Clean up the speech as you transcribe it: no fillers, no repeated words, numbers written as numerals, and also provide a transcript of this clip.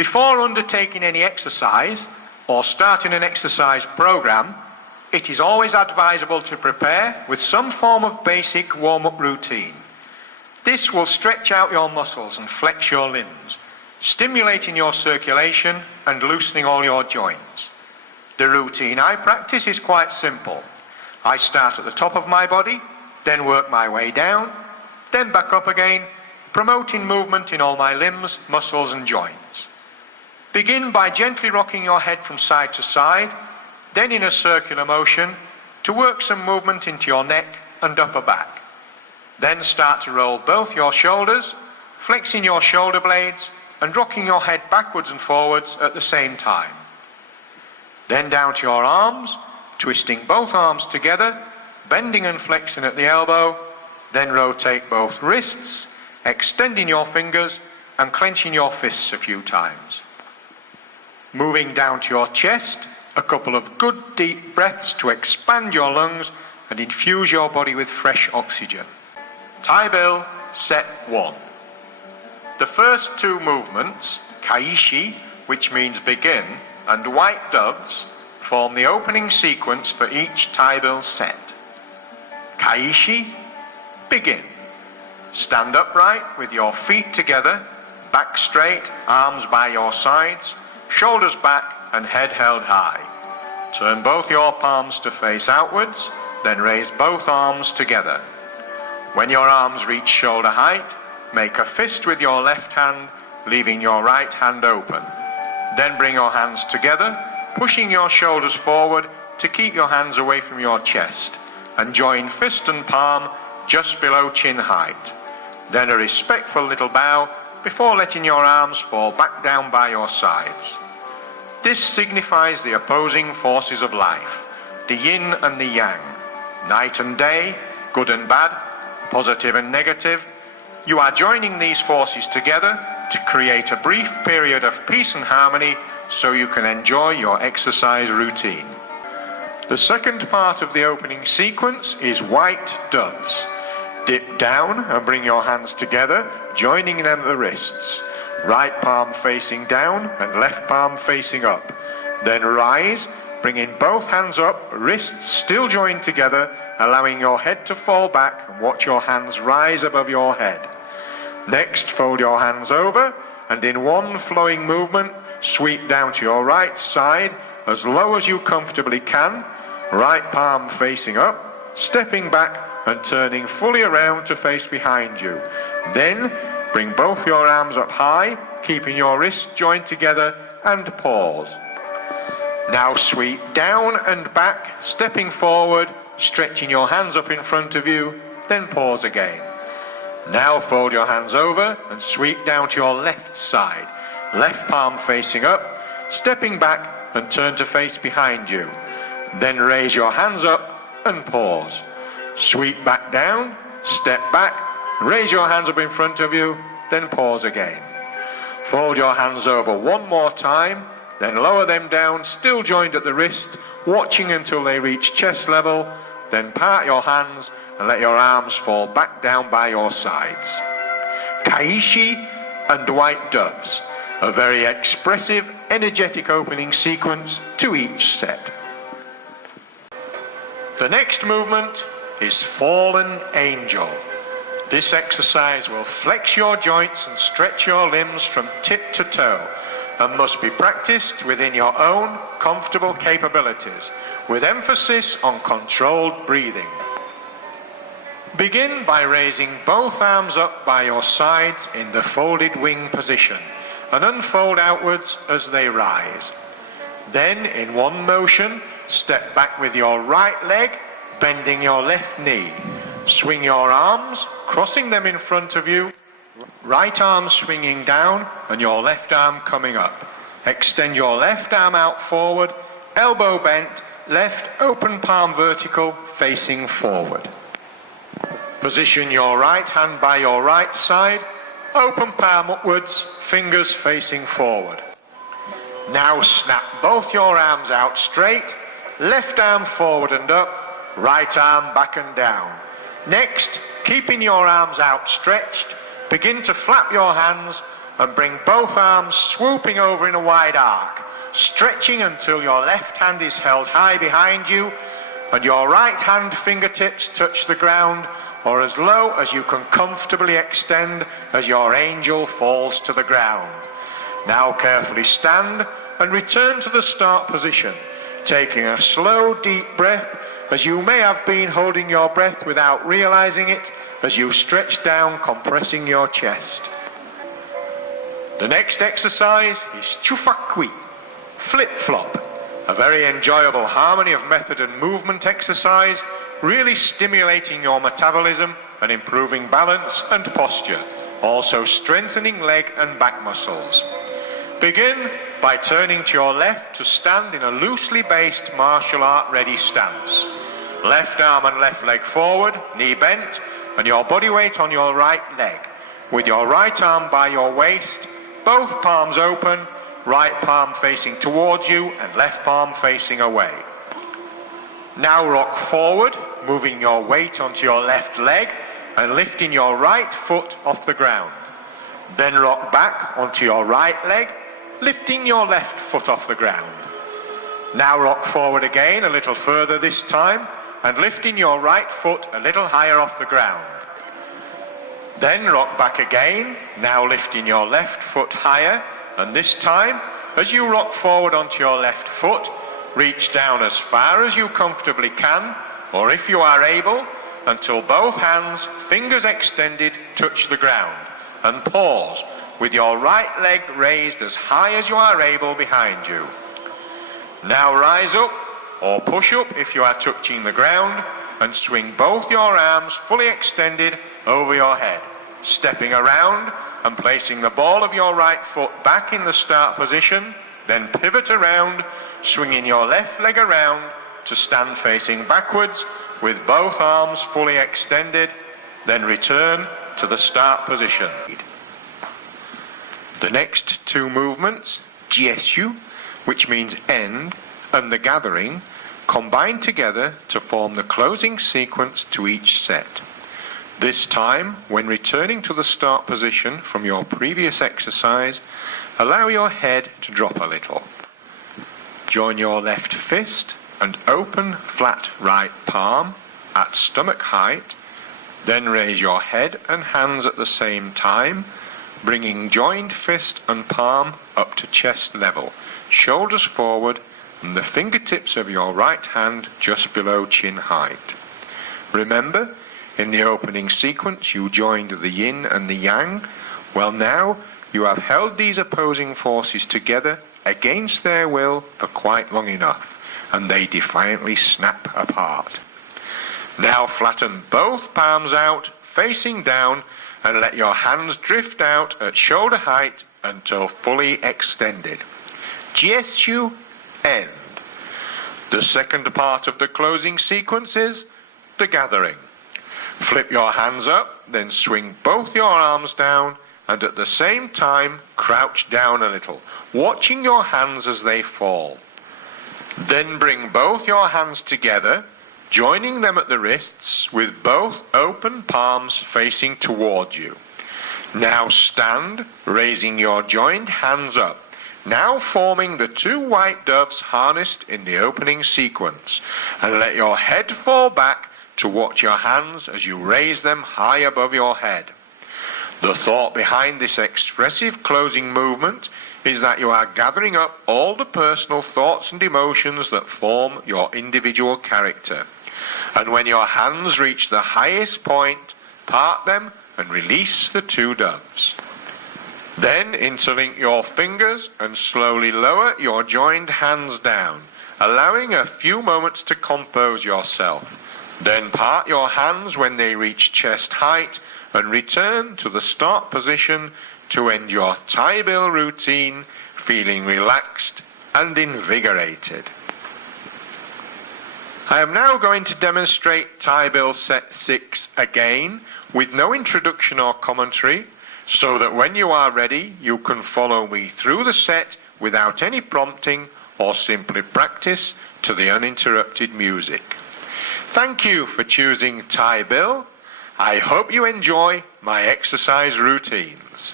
Before undertaking any exercise or starting an exercise program, it is always advisable to prepare with some form of basic warm-up routine. This will stretch out your muscles and flex your limbs, stimulating your circulation and loosening all your joints. The routine I practice is quite simple. I start at the top of my body, then work my way down, then back up again, promoting movement in all my limbs, muscles and joints. Begin by gently rocking your head from side to side, then in a circular motion to work some movement into your neck and upper back. Then start to roll both your shoulders, flexing your shoulder blades and rocking your head backwards and forwards at the same time. Then down to your arms, twisting both arms together, bending and flexing at the elbow, then rotate both wrists, extending your fingers and clenching your fists a few times. Moving down to your chest, a couple of good deep breaths to expand your lungs and infuse your body with fresh oxygen. Tai Bill, set 1. The first two movements, Kaishi, which means begin, and White Doves, form the opening sequence for each Tai Bill set. Kaishi, begin. Stand upright with your feet together, back straight, arms by your sides, shoulders back and head held high. Turn both your palms to face outwards, then raise both arms together. When your arms reach shoulder height, make a fist with your left hand, leaving your right hand open. Then bring your hands together, pushing your shoulders forward to keep your hands away from your chest, and join fist and palm just below chin height. Then a respectful little bow before letting your arms fall back down by your sides. This signifies the opposing forces of life, the yin and the yang, night and day, good and bad, positive and negative. You are joining these forces together to create a brief period of peace and harmony so you can enjoy your exercise routine. The second part of the opening sequence is White Doves. Dip down and bring your hands together, joining them at the wrists. Right palm facing down and left palm facing up. Then rise, bringing both hands up, wrists still joined together, allowing your head to fall back and watch your hands rise above your head. Next, fold your hands over and in one flowing movement, sweep down to your right side as low as you comfortably can, right palm facing up, stepping back and turning fully around to face behind you. Then, bring both your arms up high, keeping your wrists joined together, and pause. Now sweep down and back, stepping forward, stretching your hands up in front of you, then pause again. Now fold your hands over and sweep down to your left side, left palm facing up, stepping back and turn to face behind you. Then raise your hands up and pause. Sweep back down, step back, raise your hands up in front of you, then pause again. Fold your hands over one more time, then lower them down, still joined at the wrist, watching until they reach chest level, then part your hands and let your arms fall back down by your sides. Kaishi and White Doves, a very expressive, energetic opening sequence to each set. The next movement is Fallen Angel. This exercise will flex your joints and stretch your limbs from tip to toe and must be practiced within your own comfortable capabilities, with emphasis on controlled breathing. Begin by raising both arms up by your sides in the folded wing position and unfold outwards as they rise. Then, in one motion, step back with your right leg, bending your left knee. Swing your arms, crossing them in front of you, right arm swinging down and your left arm coming up. Extend your left arm out forward, elbow bent, left open palm vertical, facing forward. Position your right hand by your right side, open palm upwards, fingers facing forward. Now snap both your arms out straight, left arm forward and up, right arm back and down. Next, keeping your arms outstretched, begin to flap your hands and bring both arms swooping over in a wide arc, stretching until your left hand is held high behind you and your right hand fingertips touch the ground, or as low as you can comfortably extend as your angel falls to the ground. Now carefully stand and return to the start position, taking a slow, deep breath as you may have been holding your breath without realizing it as you stretch down, compressing your chest. The next exercise is Chufakwi, flip-flop, a very enjoyable harmony of method and movement exercise, really stimulating your metabolism and improving balance and posture, also strengthening leg and back muscles. Begin by turning to your left to stand in a loosely based martial art ready stance. Left arm and left leg forward, knee bent, and your body weight on your right leg, with your right arm by your waist, both palms open, right palm facing towards you and left palm facing away. Now rock forward, moving your weight onto your left leg and lifting your right foot off the ground. Then rock back onto your right leg, lifting your left foot off the ground. Now rock forward again a little further this time and lifting your right foot a little higher off the ground. Then rock back again, now lifting your left foot higher, and this time, as you rock forward onto your left foot, reach down as far as you comfortably can, or if you are able, until both hands, fingers extended, touch the ground, and pause with your right leg raised as high as you are able behind you. Now rise up, or push up if you are touching the ground, and swing both your arms fully extended over your head, stepping around and placing the ball of your right foot back in the start position, then pivot around, swinging your left leg around to stand facing backwards with both arms fully extended, then return to the start position. The next two movements, Jieshu, which means end, and the gathering, combine together to form the closing sequence to each set. This time, when returning to the start position from your previous exercise, allow your head to drop a little. Join your left fist and open flat right palm at stomach height, then raise your head and hands at the same time, bringing joined fist and palm up to chest level, shoulders forward, and the fingertips of your right hand just below chin height. Remember, in the opening sequence you joined the yin and the yang. Well, now you have held these opposing forces together against their will for quite long enough, and they defiantly snap apart. Now flatten both palms out, facing down, and let your hands drift out at shoulder height until fully extended. Jieshu, end. The second part of the closing sequence is the gathering. Flip your hands up, then swing both your arms down, and at the same time crouch down a little, watching your hands as they fall. Then bring both your hands together, joining them at the wrists with both open palms facing toward you. Now stand, raising your joined hands up, now forming the two white doves harnessed in the opening sequence, and let your head fall back to watch your hands as you raise them high above your head. The thought behind this expressive closing movement is that you are gathering up all the personal thoughts and emotions that form your individual character. And when your hands reach the highest point, part them and release the two doves. Then interlink your fingers and slowly lower your joined hands down, allowing a few moments to compose yourself. Then part your hands when they reach chest height and return to the start position to end your Thai Bill routine feeling relaxed and invigorated. I am now going to demonstrate Thai Bill set 6 again with no introduction or commentary, so that when you are ready you can follow me through the set without any prompting or simply practice to the uninterrupted music. Thank you for choosing Thai Bill. I hope you enjoy my exercise routines.